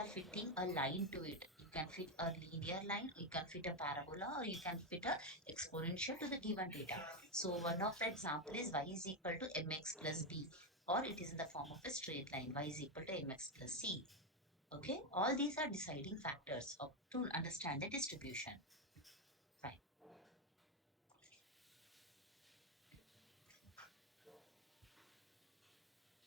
are fitting a line to it. You can fit a linear line, you can fit a parabola, or you can fit a exponential to the given data. So one of the example is y is equal to mx plus b, or it is in the form of a straight line, y is equal to mx plus c. Okay, all these are deciding factors to understand the distribution. Fine.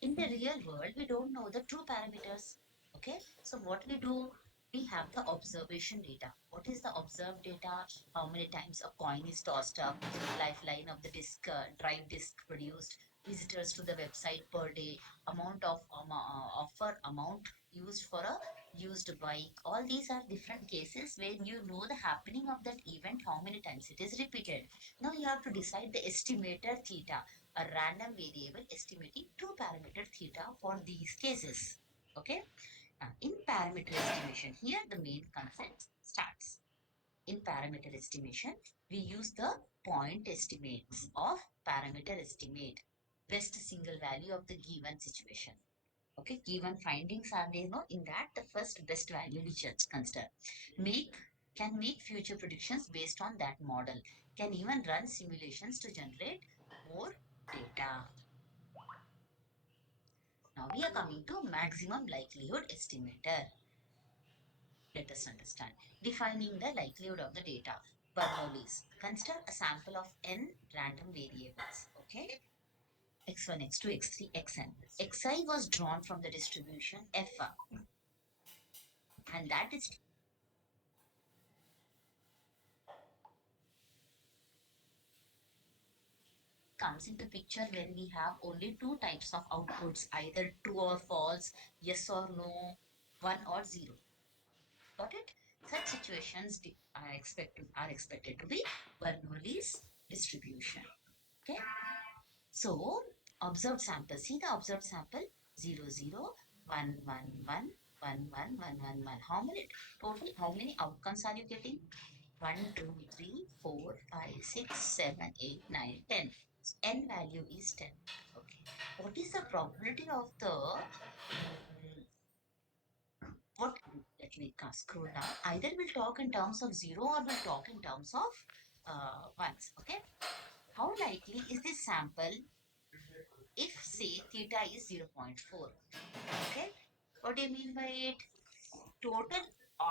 In the real world, we don't know the true parameters. Okay, so what we do, we have the observation data. What is the observed data? How many times a coin is tossed up, lifeline of the disk, drive disk produced, visitors to the website per day, amount of offer amount used for a used bike. All these are different cases where you know the happening of that event, how many times it is repeated. Now you have to decide the estimator theta, a random variable estimating two parameter theta for these cases. Okay. In parameter estimation, here the main concept starts. In parameter estimation, we use the point estimates of parameter estimate, best single value of the given situation. Okay, given findings are there, no? In that, the first best value we just consider. Make can make future predictions based on that model. Can even run simulations to generate more data. Now we are coming to maximum likelihood estimator. Let us understand. Defining the likelihood of the data. Bernoulli's. Consider a sample of n random variables. Okay. X1, X2, X3, Xn. Xi was drawn from the distribution F, and that is comes into picture when we have only two types of outputs, either true or false, yes or no, one or zero. Got it? Such situations are expected to be Bernoulli's distribution. Okay. So observed sample. See the observed sample 0, 0, 1, 1, 1, 1, 1, 1, 1, 1. How many total? How many outcomes are you getting? 1, 2, 3, 4, 5, 6, 7, 8, 9, 10. N value is 10. Okay. What is the probability of the what? Let me scroll down. Either we'll talk in terms of zero or we'll talk in terms of ones. Okay. How likely is this sample if say theta is 0.4? Okay. What do you mean by it? Total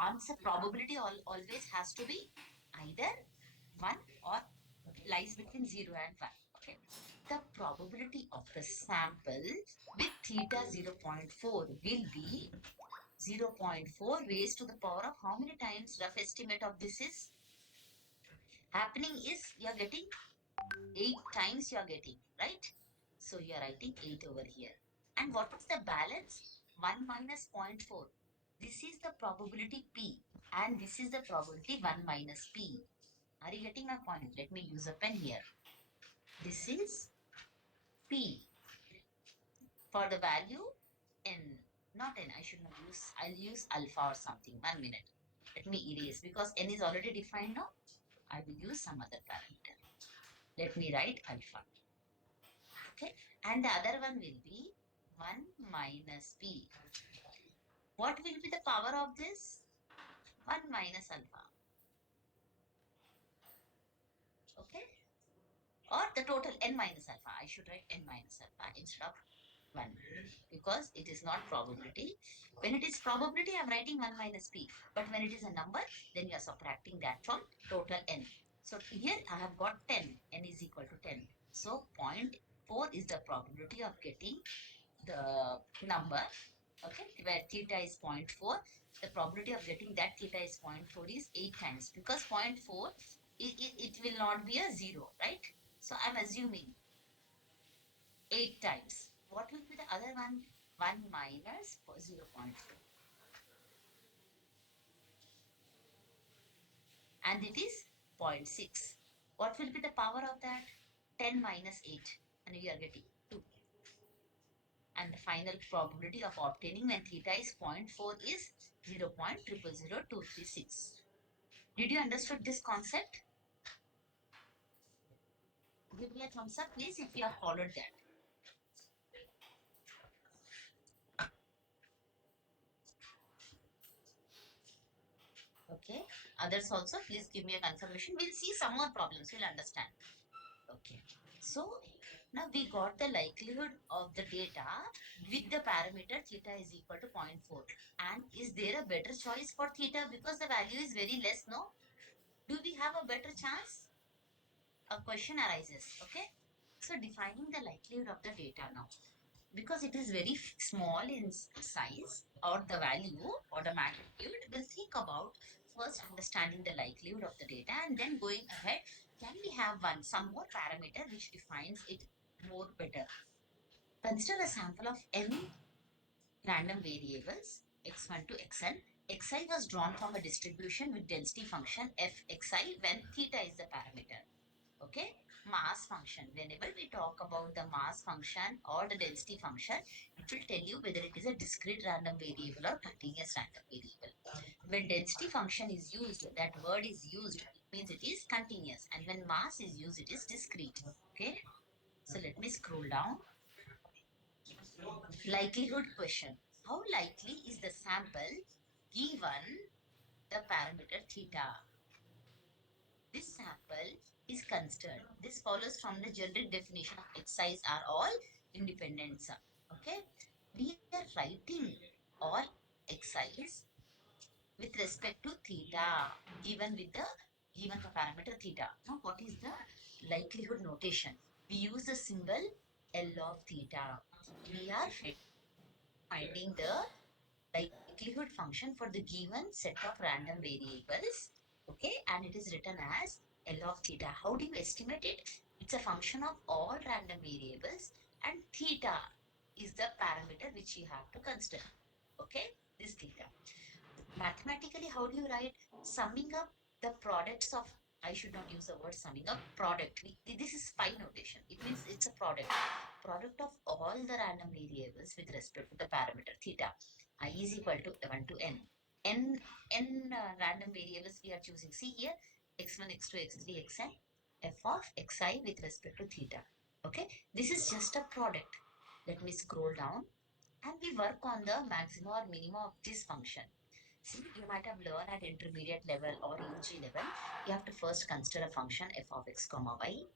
answer probability always has to be either 1 or lies between 0 and 1. Okay. The probability of the sample with theta 0.4 will be 0.4 raised to the power of how many times? Rough estimate of this is happening is you are getting 8 times you are getting, right? So you are writing 8 over here. And what is the balance? 1 minus zero point 0.4. This is the probability P and this is the probability 1 minus P. Are you getting my point? Let me use a pen here. This is P for the value N, not N. I should not use, I'll use alpha or something. 1 minute. Let me erase because N is already defined now. I will use some other parameter. Let me write alpha. Okay. And the other one will be 1 minus P. What will be the power of this? 1 minus alpha. Okay. Or the total n minus alpha. I should write n minus alpha instead of 1 because it is not probability. When it is probability, I'm writing 1 minus p. But when it is a number, then you are subtracting that from total n. So here I have got 10. N is equal to 10. So zero point 0.4 is the probability of getting the number. Okay, where theta is 0.4. The probability of getting that theta is 0.4 is 8 times because zero point 0.4 it will not be a 0, right? So I'm assuming 8 times. What will be the other one? 1 minus 0 0.4. And it is 0.6. What will be the power of that? 10 minus 8. And we are getting 2. And the final probability of obtaining when theta is 0.4 is 0.000236. Did you understood this concept? Give me a thumbs up, please, if you have followed that. Okay. Others also, please give me a confirmation. We'll see some more problems. We'll understand. Okay. So now we got the likelihood of the data with the parameter theta is equal to zero point 0.4. And is there a better choice for theta because the value is very less? No. Do we have a better chance? A question arises. Okay. So defining the likelihood of the data now, because it is very small in size or the value or the magnitude, we'll think about first understanding the likelihood of the data and then going ahead. Can we have some more parameter which defines it more better? Consider a sample of n random variables x1 to xn. Xi was drawn from a distribution with density function fxi when theta is the parameter. Okay, mass function. Whenever we talk about the mass function or the density function, it will tell you whether it is a discrete random variable or continuous random variable. When density function is used, that word is used, it means it is continuous, and when mass is used, it is discrete. Okay, so let me scroll down. Likelihood question. How likely is the sample given the parameter theta? This sample is considered. This follows from the generic definition of X's are all independent sum. Okay. We are writing all X's with respect to theta given the parameter theta. Now what is the likelihood notation? We use the symbol L of theta. We are finding the likelihood function for the given set of random variables. Okay, and it is written as L of theta. How do you estimate it? It's a function of all random variables, and theta is the parameter which you have to consider. Okay, this theta. Mathematically, how do you write? Summing up the products of, I should not use the word summing up, product. This is pi notation. It means it's a product of all the random variables with respect to the parameter theta. I is equal to 1 to n. N random variables we are choosing. See here, x1, x2, x3, xn, f of xi with respect to theta. Okay, this is just a product. Let me scroll down and we work on the maximum or minimum of this function. See, you might have learned at intermediate level or UG level, you have to first consider a function f of x comma y.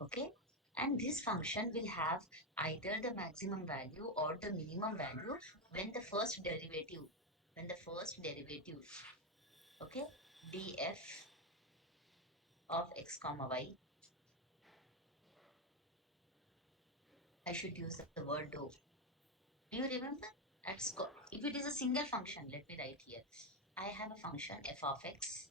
Okay, and this function will have either the maximum value or the minimum value when the first derivative, okay, df of x comma y, I should use the word do. Do you remember? If it is a single function, let me write here. I have a function f of x.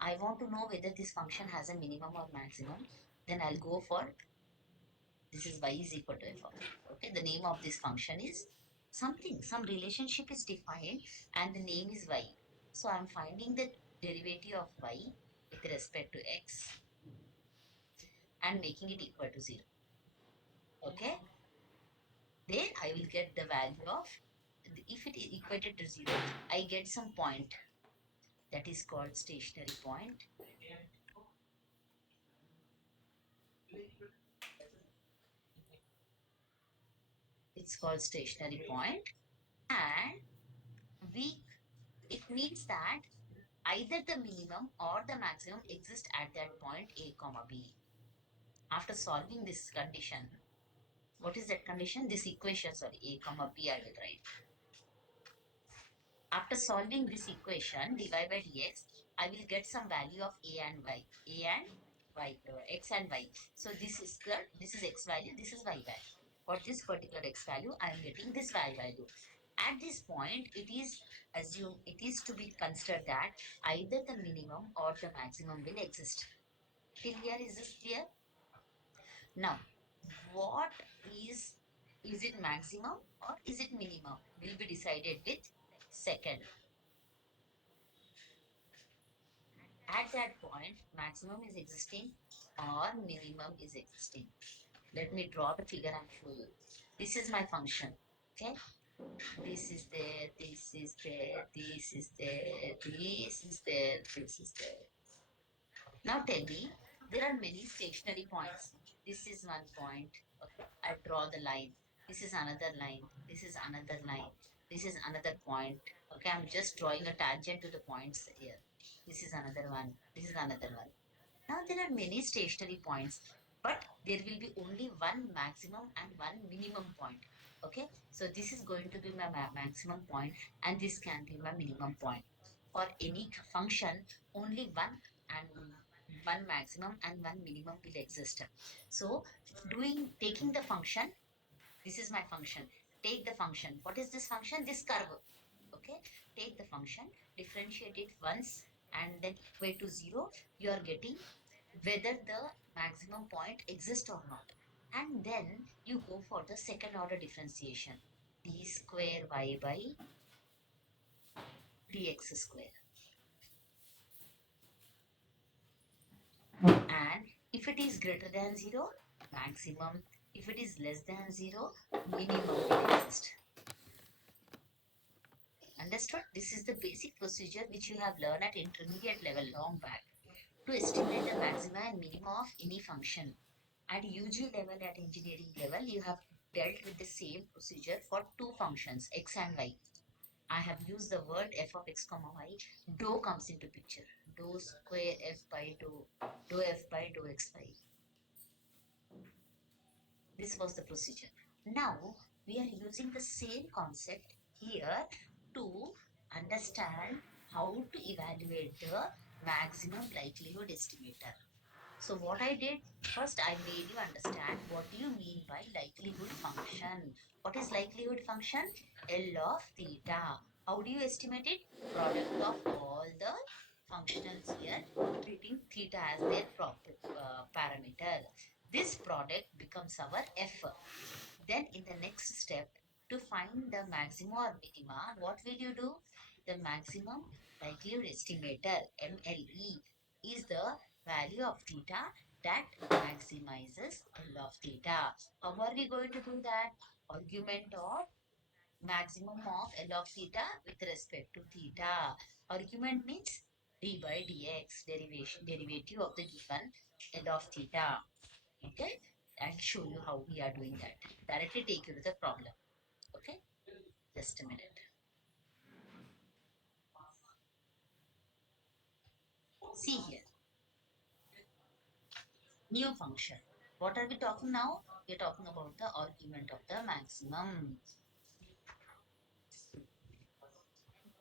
I want to know whether this function has a minimum or maximum. Then I'll go for this is y is equal to f of x. Okay, the name of this function is something, some relationship is defined and the name is y. So I'm finding the derivative of y with respect to x and making it equal to 0. Okay, then I will get the value of, if it is equated to 0, I get some point that is called stationary point. It's called stationary point, and we it means that either the minimum or the maximum exist at that point a comma b. After solving this condition, what is that condition? This equation, sorry, a comma b I will write. After solving this equation, dy by dx, I will get some value of a and y, x and y. So this is x value, this is y value. For this particular x value, I am getting this y value. At this point, it is to be considered that either the minimum or the maximum will exist. Till here, is this clear? Now, what is it maximum or is it minimum? Will be decided with second. At that point, maximum is existing or minimum is existing. Let me draw the figure and show you. This is my function. Okay. This is there, this is there, this is there, this is there, this is there. Now tell me, there are many stationary points. This is one point. Okay. I draw the line. This is another line. This is another line. This is another point. Okay, I'm just drawing a tangent to the points here. This is another one. This is another one. Now there are many stationary points, but there will be only one maximum and one minimum point. Okay, so this is going to be my maximum point, and this can be my minimum point. For any function, only and one maximum and one minimum will exist. So taking the function, this is my function. Take the function. What is this function? This curve. Okay, take the function, differentiate it once, and then equate to zero. You are getting whether the maximum point exists or not. And then you go for the second order differentiation. D square y by dx square. And if it is greater than 0, maximum. If it is less than 0, minimum will exist. Understood? This is the basic procedure which you have learned at intermediate level long back to estimate the maxima and minima of any function. At UG level, at engineering level, you have dealt with the same procedure for two functions, x and y. I have used the word f of x comma y. Dou comes into picture. Dou square f by dou f by dou x by. This was the procedure. Now we are using the same concept here to understand how to evaluate the maximum likelihood estimator. So what I did, first I made you understand what do you mean by likelihood function. What is likelihood function? L of theta. How do you estimate it? Product of all the functionals here, treating theta as their proper parameter. This product becomes our F. Then in the next step, to find the maximum or minima, what will you do? The maximum likelihood estimator, MLE, is the value of theta that maximizes L of theta. How are we going to do that? Argument of maximum of L of theta with respect to theta. Argument means d by dx, derivative of the given L of theta. Okay, I'll show you how we are doing that. Directly take you to the problem. Okay, just a minute. See here, new function. What are we talking now? We are talking about the argument of the maximum.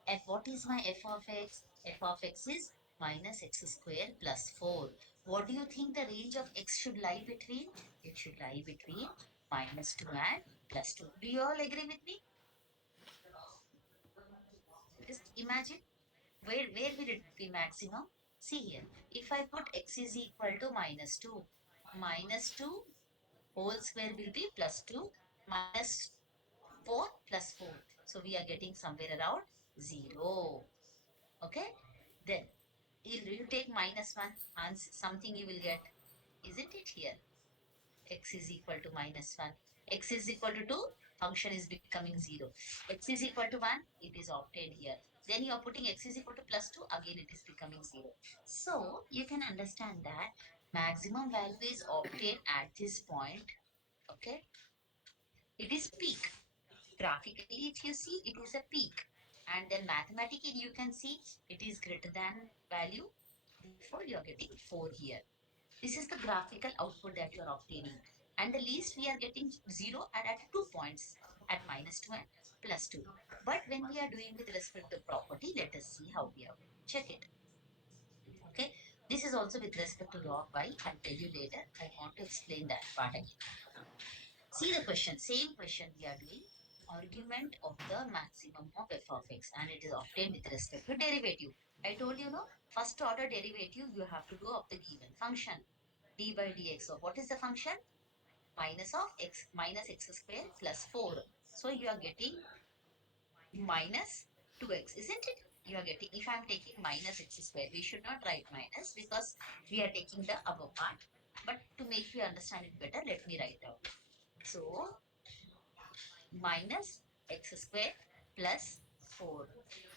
F, what is my f of x? F of x is minus x square plus 4. What do you think the range of x should lie between? It should lie between minus 2 and plus 2. Do you all agree with me? Just imagine where will it be maximum? See here, if I put x is equal to minus 2 whole square will be plus 2 minus 4 plus 4. So we are getting somewhere around 0. Okay, then you take minus 1 and something you will get, isn't it here? X is equal to minus 1. X is equal to 2, function is becoming 0. X is equal to 1, it is obtained here. Then you are putting x is equal to plus 2, again it is becoming 0. So you can understand that maximum value is obtained at this point. Okay, it is peak. Graphically, if you see, it is a peak. And then mathematically, you can see it is greater than value. Therefore, you are getting 4 here. This is the graphical output that you are obtaining. And the least we are getting 0 and at 2 points at minus 2 and plus 2. But when we are doing with respect to property, let us see how we are. Check it. Okay. This is also with respect to log y. I'll tell you later. I want to explain that part again. See the question, same question we are doing. Argument of the maximum of f of x, and it is obtained with respect to derivative. I told you, no, first order derivative you have to do of the given function d by dx. So what is the function? Minus x square plus 4. So you are getting minus 2x, isn't it? You are getting, if I am taking minus x square, we should not write minus because we are taking the above part. But to make you understand it better, let me write down. So minus x square plus 4.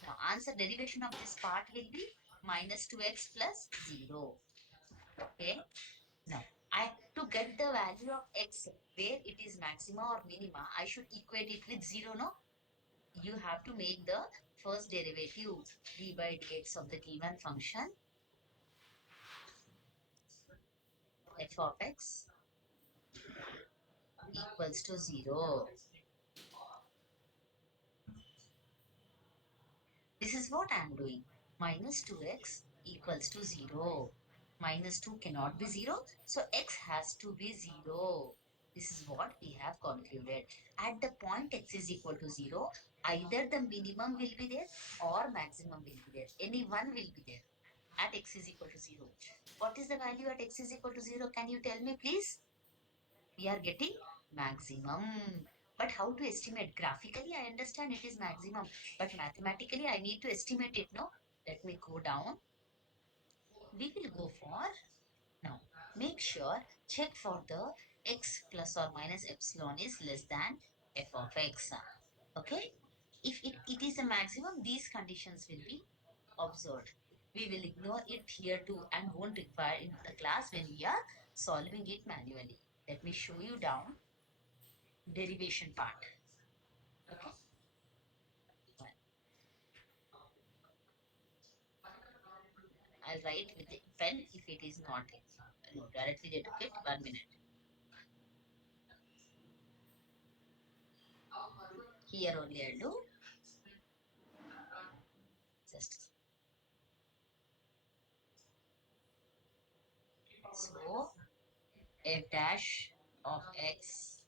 Now answer derivation of this part will be minus 2x plus 0. Okay. Now I to get the value of x where it is maxima or minima, I should equate it with 0, no? You have to make the first derivative d by dx of the given function f of x equals to 0. This is what I am doing. Minus 2x equals to 0. Minus 2 cannot be 0, so x has to be 0. This is what we have concluded. At the point x is equal to 0, either the minimum will be there or maximum will be there. Any one will be there at x is equal to 0. What is the value at x is equal to 0? Can you tell me, please? We are getting maximum. But how to estimate? Graphically, I understand it is maximum, but mathematically, I need to estimate it, no? Let me go down. We will go for now. Make sure, check for the x plus or minus epsilon is less than f of x. Okay? If it is a maximum, these conditions will be observed. We will ignore it here too and won't require in the class when we are solving it manually. Let me show you down derivation part. Okay. Well, I'll write with the pen if it is not. No, directly they took it. 1 minute. Here only I'll do. Just so f dash of x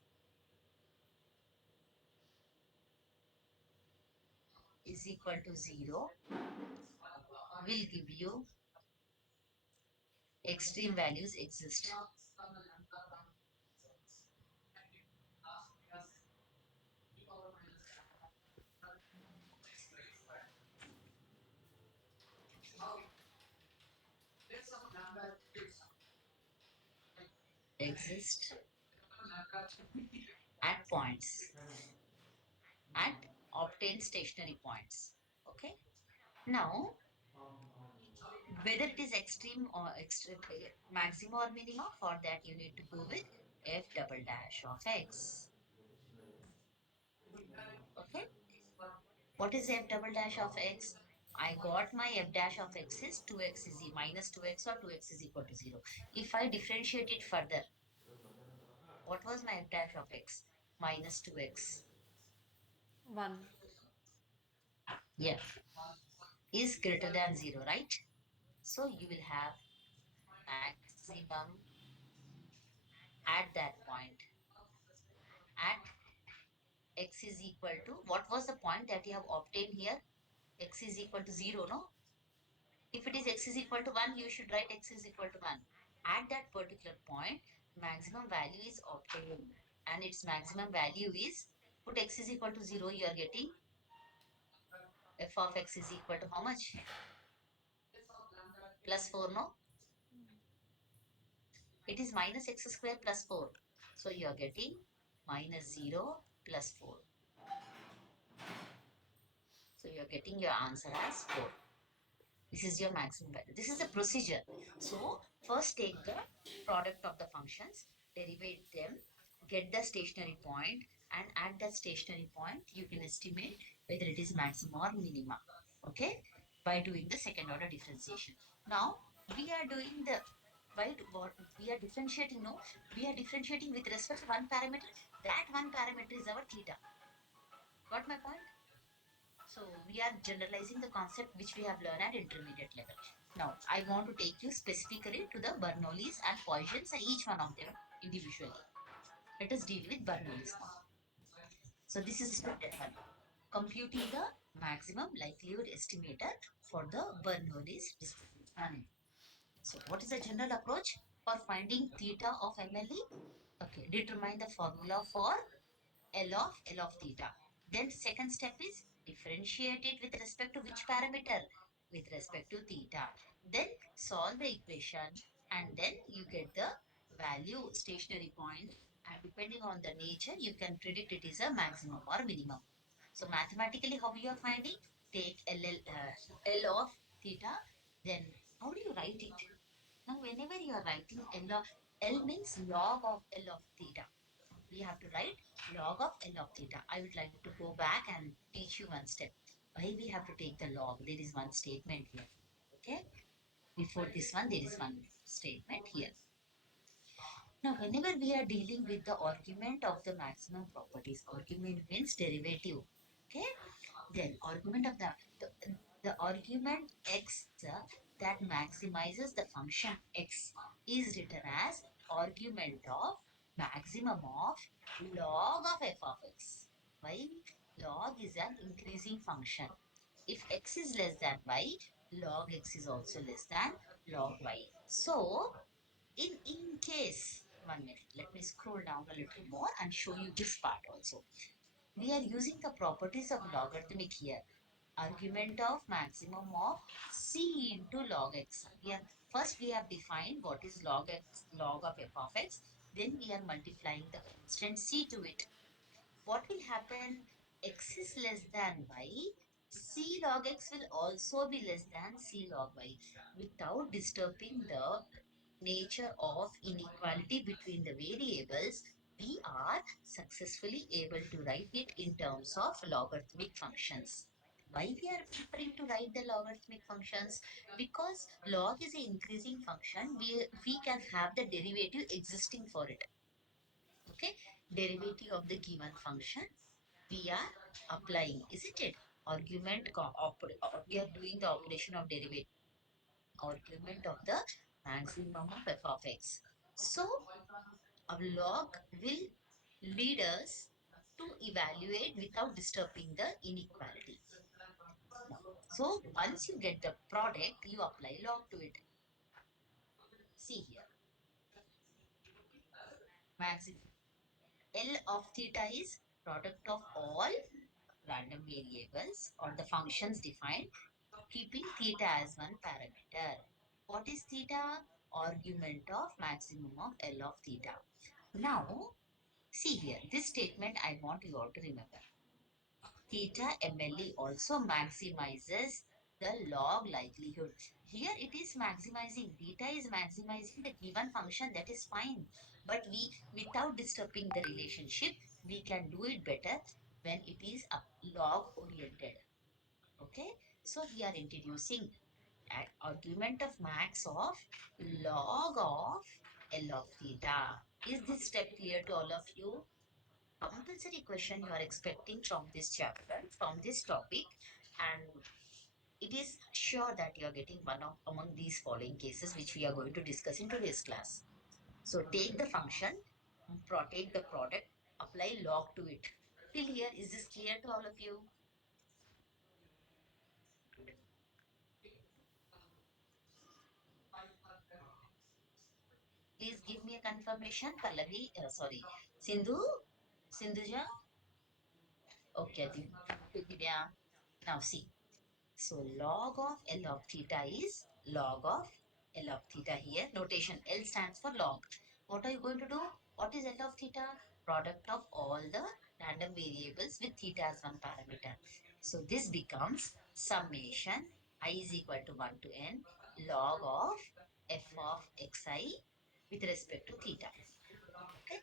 is equal to 0 will give you extreme values exist. Exist at points at obtained stationary points. Okay. Now whether it is extreme or extreme maximum or minimum, for that you need to go with f double dash of x. Okay. What is f double dash of x? I got my f dash of x is 2x is minus 2x or 2x is equal to 0. If I differentiate it further, what was my f dash of x? Minus 2x. 1. Yeah, is greater than 0, right? So you will have maximum at that point at x is equal to, what was the point that you have obtained here? X is equal to 0, no? If it is x is equal to 1, you should write x is equal to 1. At that particular point, maximum value is obtained. And its maximum value is, put x is equal to 0, you are getting f of x is equal to how much? Plus 4, no? It is minus x square plus 4. So you are getting minus 0 plus 4. So you are getting your answer as 4. This is your maximum value. This is the procedure. So first take the product of the functions, derivate them, get the stationary point, and at that stationary point, you can estimate whether it is maximum or minimum. Okay, by doing the second order differentiation. Now we are doing the what we are differentiating. No, we are differentiating with respect to one parameter. That one parameter is our theta. Got my point? So we are generalizing the concept which we have learned at intermediate level. Now I want to take you specifically to the Bernoullis and Poissons and each one of them individually. Let us deal with Bernoullis now. So this is step 1. Computing the maximum likelihood estimator for the Bernoullis distribution. So what is the general approach for finding theta of MLE? Okay, determine the formula for L of theta. Then second step is differentiate it with respect to which parameter? With respect to theta. Then solve the equation and then you get the value stationary point, and depending on the nature you can predict it is a maximum or minimum. So mathematically how you are finding? Take L of theta. Then how do you write it? Now whenever you are writing L means log of L of theta. We have to write log of L of theta. I would like to go back and teach you one step. Why we have to take the log? There is one statement here. Okay. Before this one, there is one statement here. Now, whenever we are dealing with the argument of the maximum properties, argument means derivative. Okay. Then argument of the argument x that maximizes the function x is written as argument of maximum of log of f of x. Why? Log is an increasing function. If x is less than y, log x is also less than log y. So, in case, 1 minute, let me scroll down a little more and show you this part also. We are using the properties of logarithmic here. Argument of maximum of c into log x. First we have defined what is log x, log of f of x. Then we are multiplying the constant c to it. What will happen? X is less than y. C log x will also be less than C log y without disturbing the nature of inequality between the variables. We are successfully able to write it in terms of logarithmic functions. Why we are preferring to write the logarithmic functions? Because log is an increasing function. We can have the derivative existing for it. Okay, derivative of the given function we are applying, isn't it? We are doing the operation of derivative, argument of the maximum of f of x. So a log will lead us to evaluate without disturbing the inequality. So once you get the product, you apply log to it. See here, maximum L of theta is product of all random variables or the functions defined keeping theta as one parameter. What is theta? Argument of maximum of L of theta. Now, see here, this statement I want you all to remember. Theta MLE also maximizes the log likelihood. Here it is maximizing, theta is maximizing the given function, that is fine. But without disturbing the relationship, we can do it better when it is a log oriented. Okay, so we are introducing an argument of max of log of L of theta. Is this step clear to all of you? Compulsory question you are expecting from this chapter, from this topic, and it is sure that you are getting one of among these following cases which we are going to discuss in today's class. So take the function, take the product, apply log to it. Till here, is this clear to all of you? Please give me a confirmation. Pallavi, sorry, Sindhu, Sindhuja. Okay, Divya. Now see. So log of L of theta is log of L of theta here. Notation L stands for log. What are you going to do? What is L of theta? Product of all the random variables with theta as one parameter. So this becomes summation I is equal to 1 to n log of f of xi with respect to theta. Okay.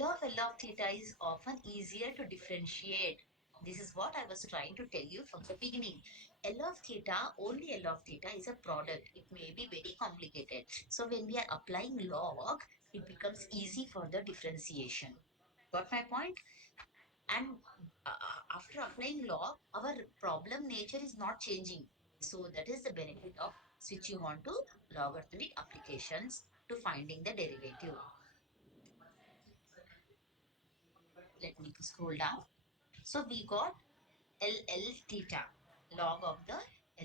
L of theta is often easier to differentiate. This is what I was trying to tell you from the beginning. L of theta, only L of theta is a product. It may be very complicated. So when we are applying log, it becomes easy for the differentiation. Got my point? And after applying log, our problem nature is not changing. So that is the benefit of switching on to logarithmic applications to finding the derivative. Let me scroll down. So we got L theta, log of the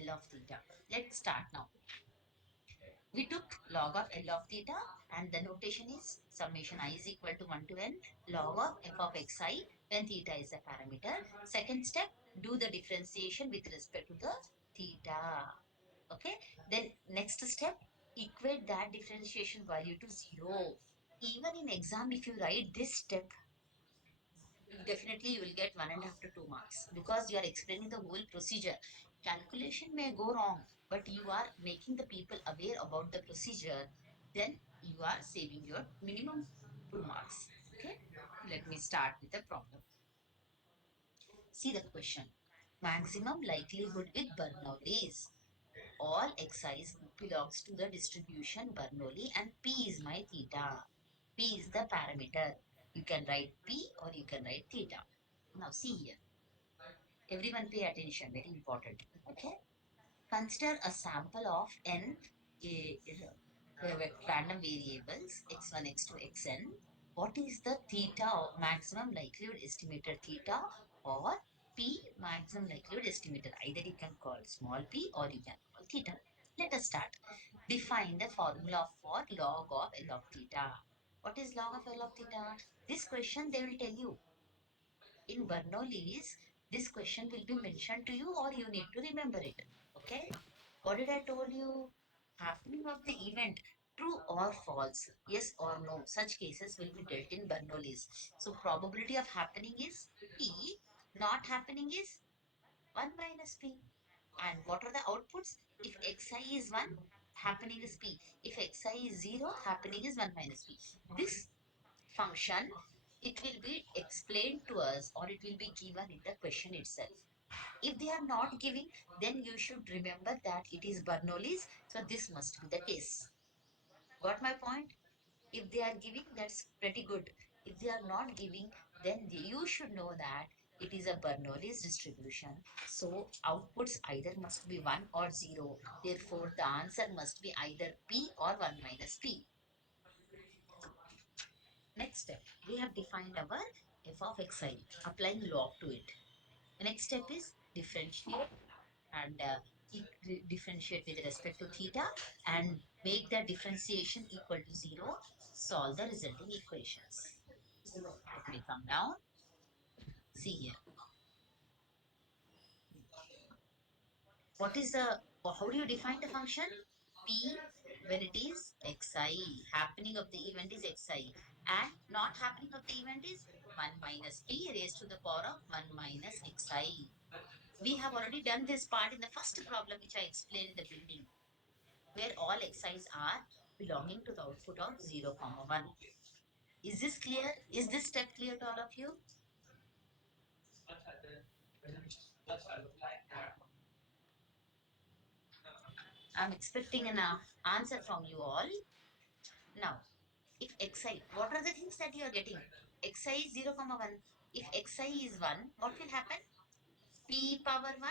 L of theta. Let's start now. We took log of L of theta and the notation is summation I is equal to 1 to n log of f of xi when theta is a parameter. Second step, do the differentiation with respect to the theta. Okay. Then next step, equate that differentiation value to 0. Even in exam, if you write this step, definitely you will get 1.5 to 2 marks because you are explaining the whole procedure. Calculation may go wrong, but you are making the people aware about the procedure. Then you are saving your minimum 2 marks. Okay. Let me start with the problem. See the question. Maximum likelihood with Bernoulli is all xi's belongs to the distribution Bernoulli and p is my theta. P is the parameter. You can write p or you can write theta. Now see here. Everyone pay attention. Very important. Okay. Consider a sample of n random variables x1, x2, xn. What is the theta or maximum likelihood estimated theta or p maximum likelihood estimated? Either you can call small p or you can call theta. Let us start. Define the formula for log of L of theta. What is log of L of theta? This question they will tell you. In Bernoulli's, this question will be mentioned to you or you need to remember it. Okay? What did I told you? Happening of the event, true or false, yes or no. Such cases will be dealt in Bernoulli's. So probability of happening is P, not happening is 1 minus P. And what are the outputs? If xi is 1, happening is P. If xi is 0, happening is 1 minus P. This function, it will be explained to us or it will be given in the question itself. If they are not giving, then you should remember that it is Bernoulli's, so this must be the case. Got my point? If they are giving, that's pretty good. If they are not giving, then you should know that it is a Bernoulli's distribution. So outputs either must be 1 or 0. Therefore, the answer must be either P or 1 minus P. Next step, we have defined our f of xi, applying log to it. The next step is differentiate and differentiate with respect to theta and make the differentiation equal to 0, solve the resulting equations. Let me come down. See here. What is the, how do you define the function? P when it is xi, happening of the event is xi, and not happening of the event is 1 minus p raised to the power of 1 minus xi. We have already done this part in the first problem which I explained in the beginning, where all xi's are belonging to the output of 0, comma 1. Is this clear? Is this step clear to all of you? I'm expecting an answer from you all. Now, if xi, what are the things that you are getting? Xi is 0, comma 1. If xi is 1, what will happen? P power 1,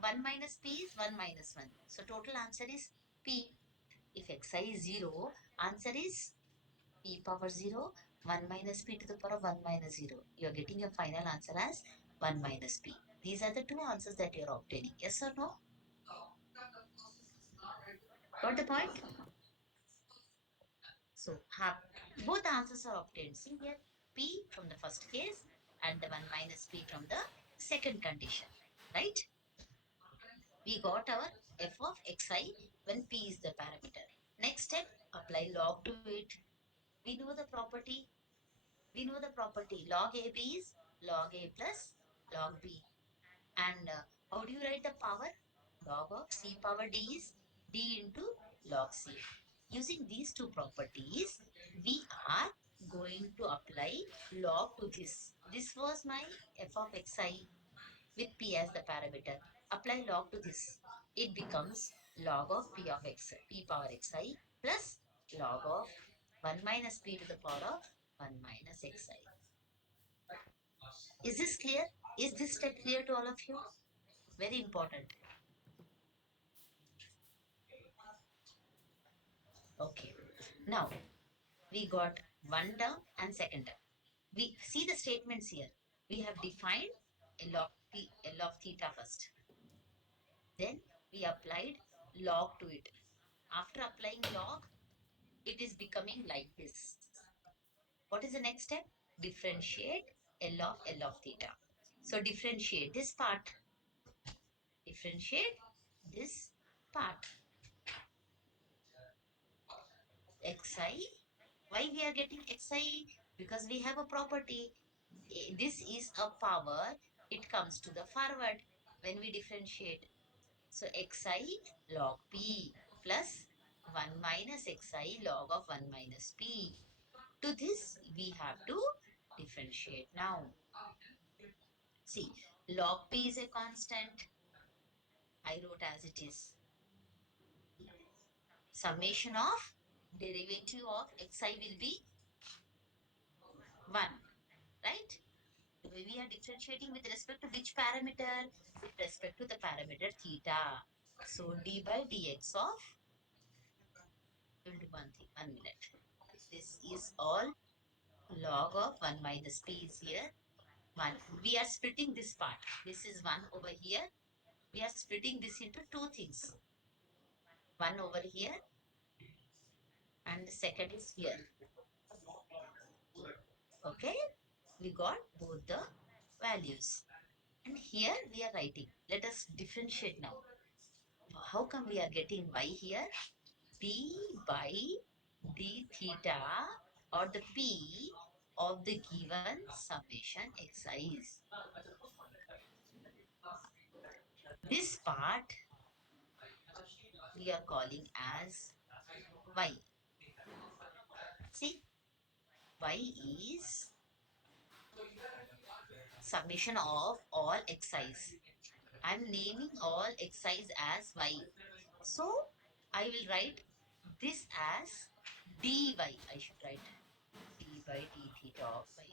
1 minus p is 1 minus 1. So total answer is p. If xi is 0, answer is p power 0, 1 minus p to the power of 1 minus 0. You are getting your final answer as 1 minus p. These are the two answers that you are obtaining. Yes or no? Got the point? So have both answers are obtained. See here, p from the first case and the 1 minus p from the second condition. Right? We got our f of xi when p is the parameter. Next step, apply log to it. We know the property. We know the property. Log ab is log a plus log b. And how do you write the power? Log of c power d is d into log c. Using these two properties, we are going to apply log to this. This was my f of xi with p as the parameter. Apply log to this. It becomes log of p of x, p power xi plus log of 1 minus p to the power of 1 minus xi. Is this clear? Is this step clear to all of you? Very important. Okay. Now, we got one term and second term. We see the statements here. We have defined L of theta first. Then we applied log to it. After applying log, it is becoming like this. What is the next step? Differentiate L of theta. So differentiate this part. Differentiate this part. Xi. Why we are getting Xi? Because we have a property. This is a power. It comes to the forward when we differentiate. So xi log p plus 1 minus xi log of 1 minus p. To this, we have to Differentiate now. See, log p is a constant. I wrote as it is. Summation of derivative of xi will be 1, right? We are differentiating with respect to which parameter? With respect to the parameter theta. So d by dx of, we'll do one thing, 1 minute. This is all log of 1 minus p is here. 1. We are splitting this part. This is 1 over here. We are splitting this into two things. One over here and the second is here. Okay? We got both the values. And here we are writing. Let us differentiate now. How come we are getting y here? D by d theta or the p of the given summation xi is. This part we are calling as y. See, y is summation of all xi's. I'm naming all xi's as y. So I will write this as dy. I should write d by d theta of y.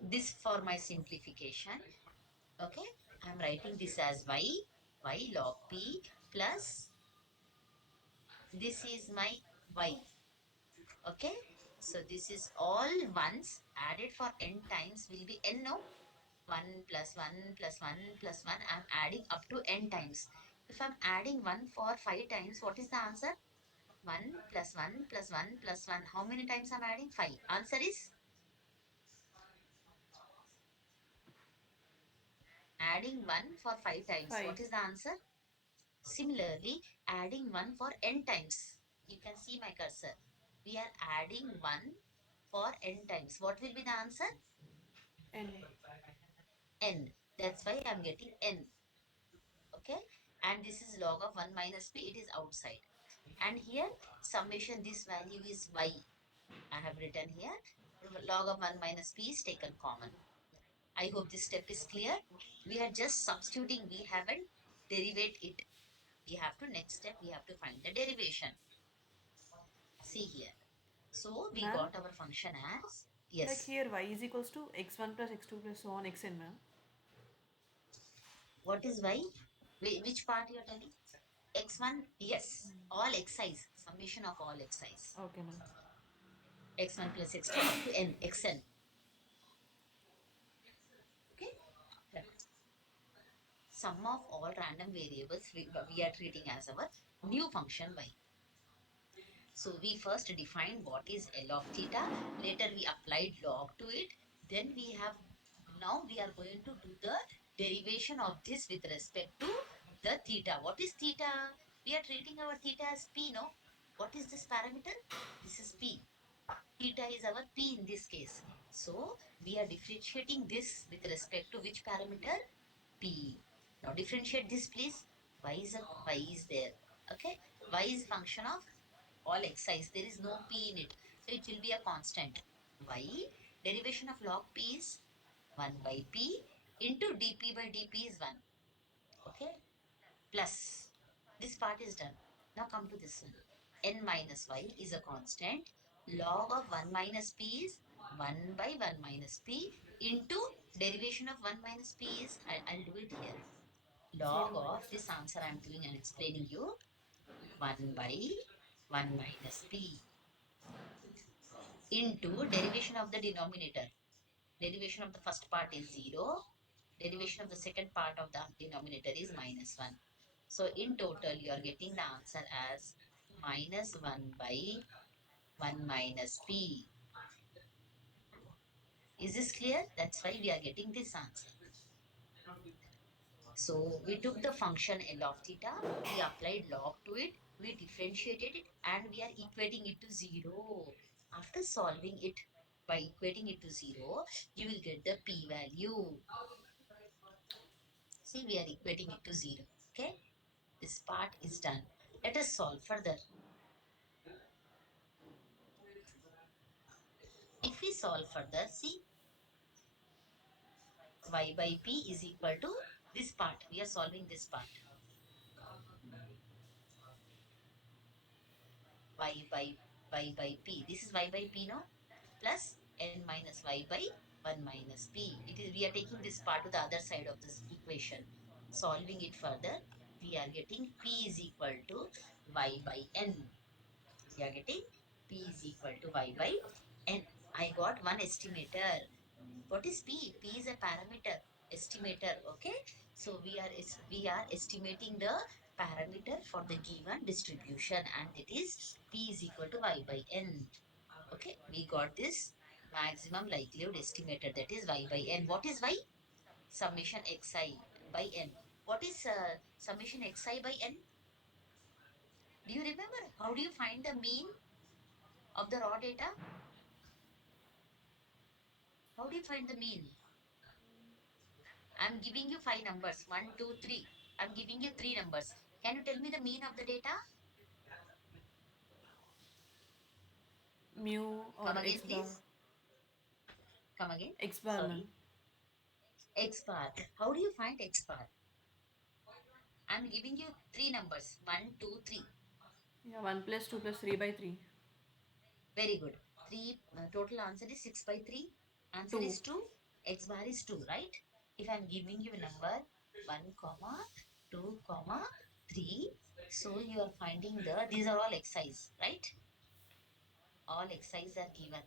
This for my simplification. Okay, I'm writing this as y log p plus this is my y. Okay, so this is all ones added for n times will be n now. 1 plus 1 plus 1 plus 1. I'm adding up to n times. If I'm adding 1 for 5 times, what is the answer? 1 plus 1 plus 1 plus 1. How many times I'm adding? 5. Answer is adding 1 for 5 times. 5. What is the answer? Similarly, adding 1 for n times. You can see my cursor. We are adding 1 for n times. What will be the answer? N. N. That's why I'm getting n. Okay. And this is log of 1 minus p. It is outside. And here, summation, this value is y. I have written here. Log of 1 minus p is taken common. I hope this step is clear. We are just substituting. We haven't derivate it. We have to, next step, we have to find the derivation. See here. So we Ma'am, got our function as, like yes. here y is equals to x1 plus x2 plus so on xn, ma'am. What is y? Which part you are telling? X1, yes. All xi's, summation of all xi's. Okay, ma'am. X1 plus x2 up to n, xn. Okay? Sum of all random variables we are treating as our new function y. So we first defined what is L of theta. Later we applied log to it. Then we have, now we are going to do the derivation of this with respect to the theta. What is theta? We are treating our theta as P, no? What is this parameter? This is P. Theta is our P in this case. So we are differentiating this with respect to which parameter? P. Now differentiate this please. Y is there. Okay. Y is function of all x's. There is no p in it. So it will be a constant. Y, derivation of log p is 1 by p into dp by dp is 1. Okay. Plus, this part is done. Now come to this one. N minus y is a constant. Log of 1 minus p is 1 by 1 minus p into derivation of 1 minus p is, I'll do it here. Log 0 of minus this 1. answer I'm doing and explaining you 1 by 1 minus p into derivation of the denominator. Derivation of the first part is 0. Derivation of the second part of the denominator is minus 1. So in total, you are getting the answer as minus 1 by 1 minus p. Is this clear? That's why we are getting this answer. So we took the function L of theta, we applied log to it, we differentiated it, and we are equating it to 0. After solving it by equating it to 0, you will get the p value. See, we are equating it to 0. Okay, this part is done. Let us solve further. If we solve further, see y by p is equal to this part. We are solving this part. Y by p. This is y by p, no? Plus n minus y by 1 minus p. It is, we are taking this part to the other side of this equation. Solving it further, we are getting p is equal to y by n. We are getting p is equal to y by n. I got one estimator. What is p? P is a parameter estimator. Okay, so we are estimating the parameter for the given distribution, and it is p is equal to y by n. Okay, we got this maximum likelihood estimator, that is y by n. What is y? Summation xi by n. What is summation xi by n? Do you remember? How do you find the mean of the raw data? How do you find the mean? I'm giving you five numbers. One, two, three. I'm giving you three numbers. Can you tell me the mean of the data? Mu or Come again, x bar. please. Come again. X bar, ma'am. Sorry. X bar. How do you find X bar? I'm giving you three numbers. One, two, three. Yeah, 1 plus 2 plus 3 by 3. Very good. Three. Total answer is 6 by 3. Answer 2. is 2. X bar is 2, right? If I'm giving you a number 1, comma 2, comma 3. So you are finding these are all Xi's, right? All Xi's are given.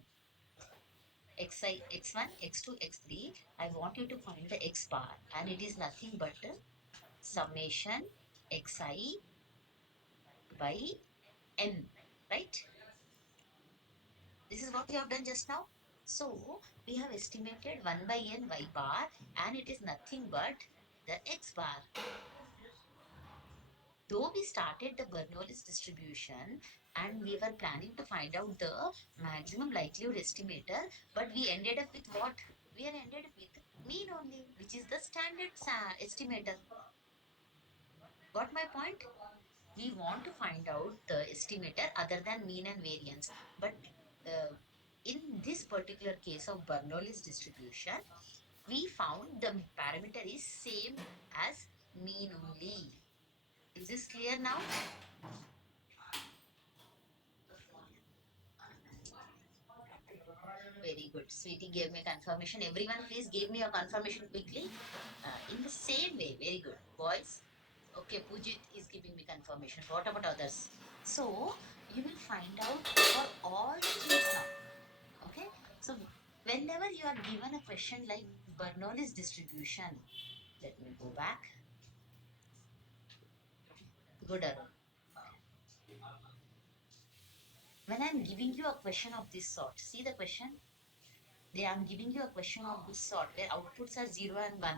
Xi, x1, x2, x3. I want you to find the X bar, and it is nothing but summation xi by n, right? This is what we have done just now. So we have estimated 1 by n y bar, and it is nothing but the X bar. Though we started the Bernoulli's distribution and we were planning to find out the maximum likelihood estimator, but we ended up with what? We are ended up with mean only, which is the standard estimator. Got my point? We want to find out the estimator other than mean and variance. But uh, in this particular case of Bernoulli's distribution, we found the parameter is same as mean only. Is this clear now? Very good. Sweetie gave me confirmation. Everyone, please give me a confirmation quickly. In the same way. Very good. Boys. Okay, Pujit is giving me confirmation. What about others? So, you will find out for all the things now. Okay. So, whenever you are given a question like Bernoulli's distribution, let me go back. Good, Arun. When I'm giving you a question of this sort, see the question? I'm giving you a question of this sort where outputs are 0 and 1.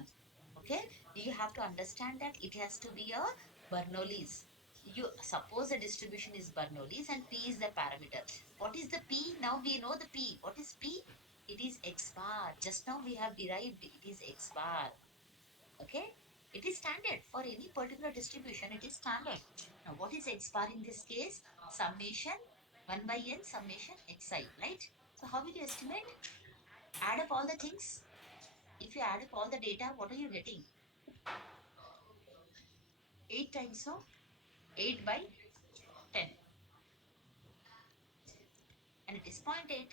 Okay, you have to understand that it has to be a Bernoulli's. You suppose the distribution is Bernoulli's and P is the parameter. What is the P? Now we know the P. What is P? It is X bar. Just now we have derived it is X bar. Okay, it is standard for any particular distribution. It is standard. Now what is X bar in this case? Summation 1 by n summation xi, right? So how will you estimate? Add up all the things. If you add up all the data, what are you getting? 8 times, no? 8 by 10. And it is 0.8.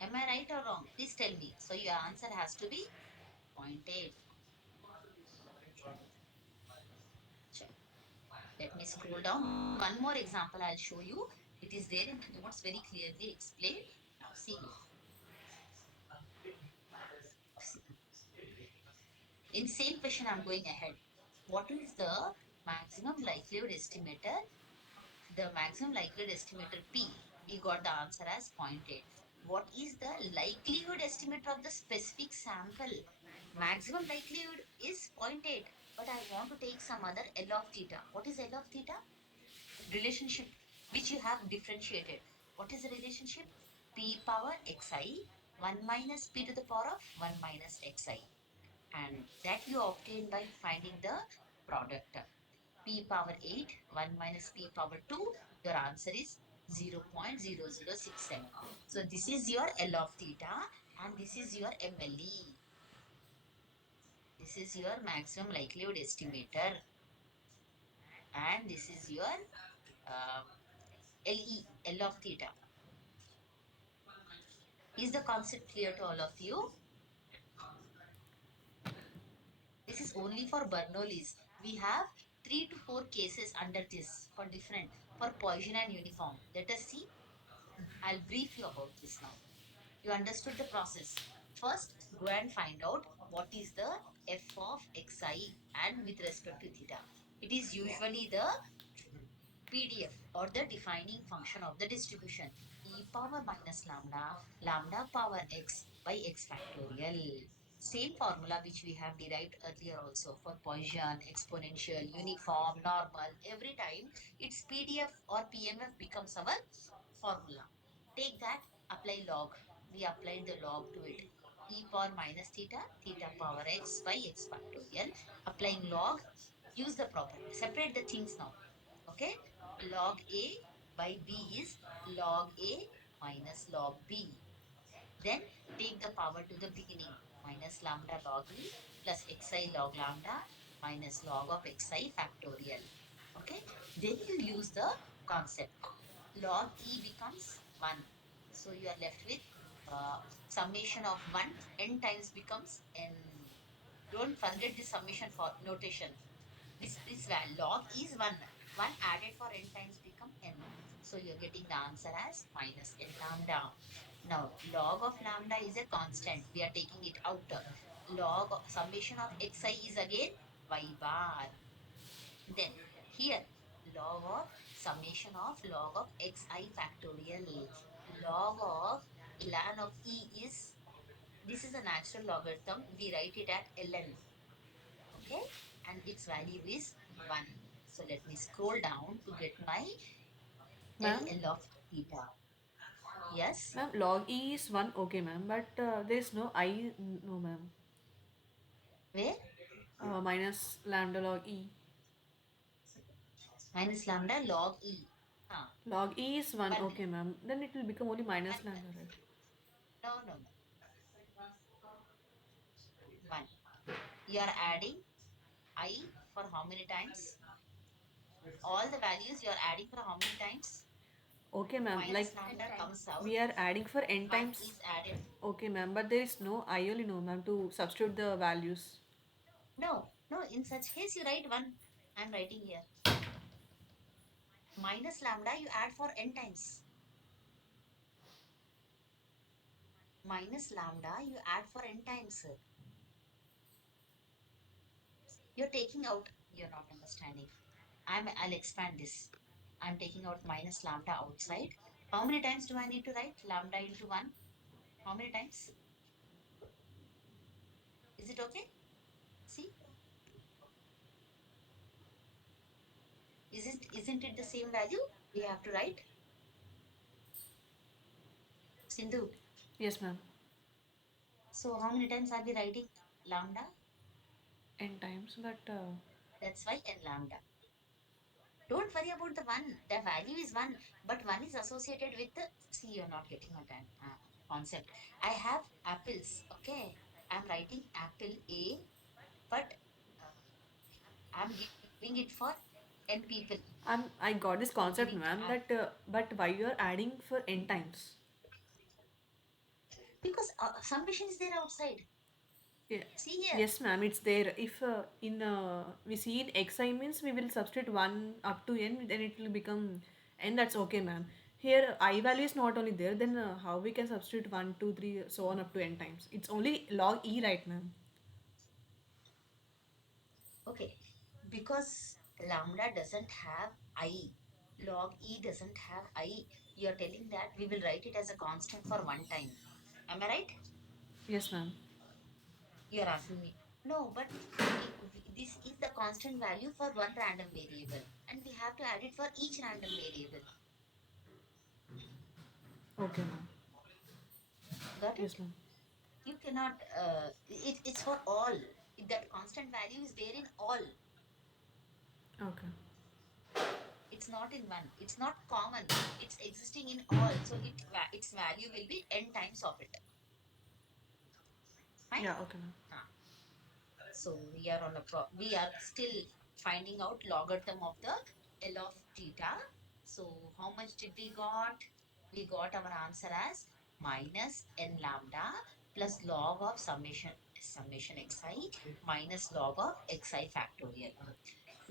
Am I right or wrong? Please tell me. So your answer has to be zero point 0.8. Check. Let me scroll down. One more example I'll show you. It is there in the notes very clearly explained. Now see. In same question, I'm going ahead. What is the maximum likelihood estimator? The maximum likelihood estimator P, we got the answer as zero point 0.8. What is the likelihood estimator of the specific sample? Maximum likelihood is zero point 0.8, but I want to take some other L of theta. What is L of theta? Relationship which you have differentiated. What is the relationship? P power xi 1 minus p to the power of 1 minus xi, and that you obtain by finding the product. P power 8, 1 minus p power 2, your answer is 0.0067. So this is your L of theta and this is your MLE. This is your maximum likelihood estimator and this is your uh, LE, L of theta. Is the concept clear to all of you? This is only for Bernoulli's. We have 3 to 4 cases under this for different, for Poisson and uniform. Let us see. I'll brief you about this now. You understood the process. First, go and find out what is the f of xi and with respect to theta. It is usually the PDF or the defining function of the distribution e power minus lambda, lambda power x by x factorial. Same formula which we have derived earlier also for Poisson, exponential, uniform, normal. Every time its PDF or PMF becomes our formula. Take that, apply log. We applied the log to it. E power minus theta, theta power x by x factorial. Applying log, use the property. Separate the things now. Okay? Log A by B is log A minus log B. Then take the power to the beginning. Minus lambda log E plus xi log lambda minus log of xi factorial. Okay? Then you use the concept. Log E becomes 1. So you are left with summation of 1 n times becomes n. Don't forget the summation for notation. This value log is 1. 1 added for n times become n. So you're getting the answer as minus n lambda. Now log of lambda is a constant. We are taking it out. Log summation of xi is again y bar. Then here log of summation of log of xi factorial. Log of ln of e is, this is a natural logarithm. We write it at ln. Okay, and its value is 1. So let me scroll down to get my Ma'am, L of theta. Yes, ma'am, log E is 1, okay, ma'am, but there is no I, no, ma'am. where Minus lambda log E. minus lambda log e. Log E is 1, 1. okay, ma'am. Then it will become only minus And lambda, right? no, no, no, 1. You are adding I for how many times? All the values you are adding for how many times? Okay, ma'am. Minus Like lambda comes out. we are adding for n 1 times. is added. Okay, ma'am. But there is no I only know, ma'am, to substitute the values. No, no, in such case you write 1. I'm writing here. Minus lambda you add for n times. Minus lambda you add for n times. You're taking out, you're not understanding. I'll expand this. I'm taking out minus lambda outside. How many times do I need to write lambda into 1? How many times? Is it okay? See, isn't it the same value we have to write? Sindhu. Yes, ma'am. So how many times are we writing lambda? N times, but That's why n lambda. Don't worry about the one. The value is one, but one is associated with the. See, you're not getting my concept. I have apples. Okay, I'm writing apple A, but I'm giving it for n people. I got this I'm concept, giving ma'am. That but why you are adding for n times? because summation is there outside. Yeah. See here. Yes, ma'am. It's there. If in we see in xi means we will substitute one up to n, then it will become n. That's okay, ma'am. Here I value is not only there. Then how we can substitute one, two, three, so on up to n times? It's only log e, right, ma'am? Okay, because lambda doesn't have I. Log e doesn't have I. You're telling that we will write it as a constant for one time. Am I right? Yes, ma'am. You're asking me. No, but this is the constant value for one random variable, and we have to add it for each random variable. Okay, ma'am. Got it? Yes, ma'am. You cannot. It's for all. That constant value is there in all. Okay. It's It's not in one. It's not common. It's existing in all. So its value will be n times of it. Fine. Yeah, okay, ma'am. So we are we are still finding out logarithm of the L of theta. So how much did we got? We got our answer as minus n lambda plus log of summation xi minus log of xi factorial.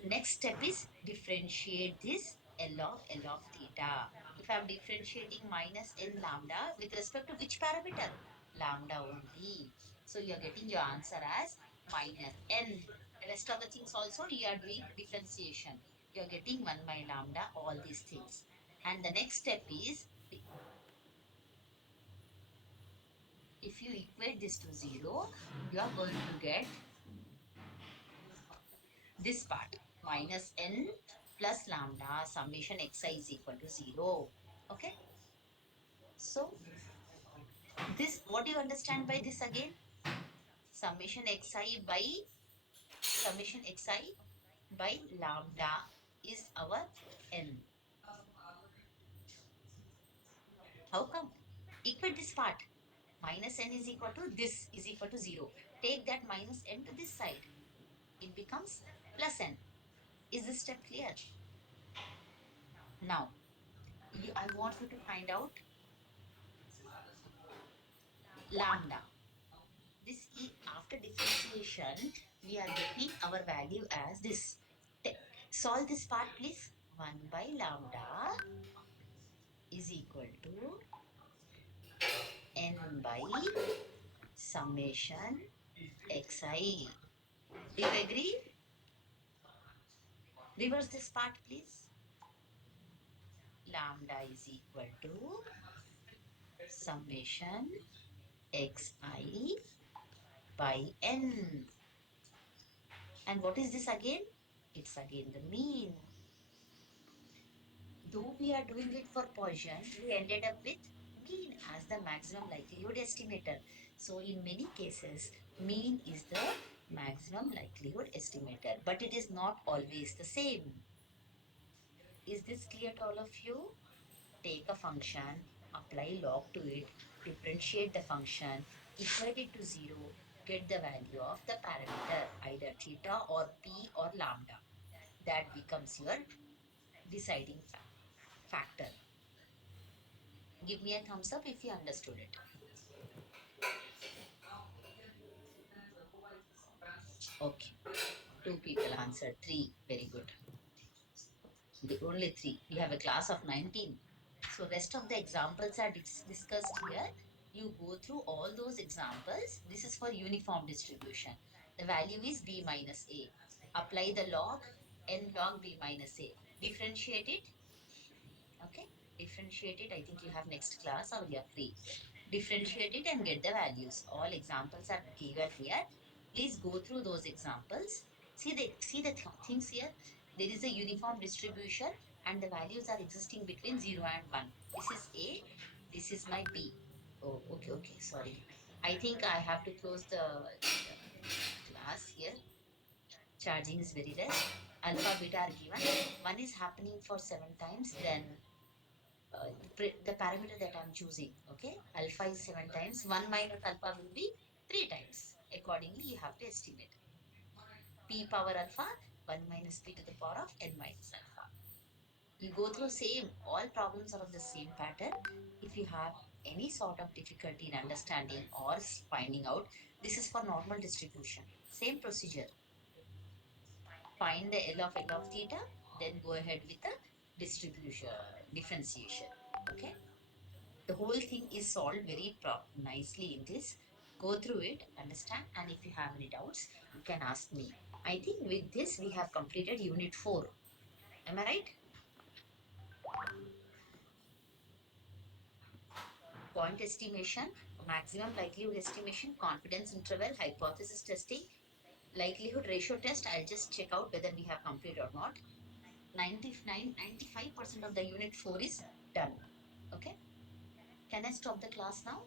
Next step is differentiate this L of theta. If I'm differentiating minus n lambda with respect to which parameter? Lambda only. So you're getting your answer as minus n. Rest of the things also you are doing differentiation. You're getting 1 by lambda, all these things. And the next step is if you equate this to 0, you are going to get this part minus n plus lambda summation xi is equal to 0. Okay. So this, what do you understand by this again? Summation xi by summation xi by lambda is our n. How come? Equate this part. Minus n is equal to this is equal to 0. Take that minus n to this side. It becomes plus n. Is this step clear? Now, I want you to find out lambda. This after differentiation, we are getting our value as this. Solve this part, please. 1 by lambda is equal to n by summation xi. Do you agree? Reverse this part, please. Lambda is equal to summation xi by n. And what is this again? It's again the mean. Though we are doing it for Poisson, we ended up with mean as the maximum likelihood estimator. So in many cases, mean is the maximum likelihood estimator, but it is not always the same. Is this clear to all of you? Take a function, apply log to it, differentiate the function, equate it to 0, get the value of the parameter, either theta or p or lambda. That becomes your deciding factor. Give me a thumbs up if you understood it. Okay. Two people answered. Three. Very good. Only three. We have a class of 19. So rest of the examples are discussed here. You go through all those examples. This is for uniform distribution. The value is b minus a. Apply the log n log b minus a. Differentiate it. Okay. Differentiate it. I think you have next class or you are free. Differentiate it and get the values. All examples are given here. Please go through those examples. See the things here. There is a uniform distribution and the values are existing between 0 and 1. This is A. This is my B. Oh, okay, okay. Sorry. I think I have to close the class here. Charging is very less. Alpha, beta are given. One is happening for 7 times. Then the parameter that I'm choosing, okay? Alpha is 7 times. 1 minus alpha will be 3 times. Accordingly, you have to estimate. P power alpha, 1 minus p to the power of n minus alpha. You go through same, all problems are of the same pattern. If you have any sort of difficulty in understanding or finding out, this is for normal distribution. Same procedure. Find the L of theta, then go ahead with the distribution, differentiation. Okay. The whole thing is solved very nicely in this. Go through it, understand, and if you have any doubts, you can ask me. I think with this we have completed unit 4. Am I right? Point estimation, maximum likelihood estimation, confidence interval, hypothesis testing, likelihood ratio test. I'll just check out whether we have completed or not. 95% of the unit 4 is done. Okay. Can I stop the class now?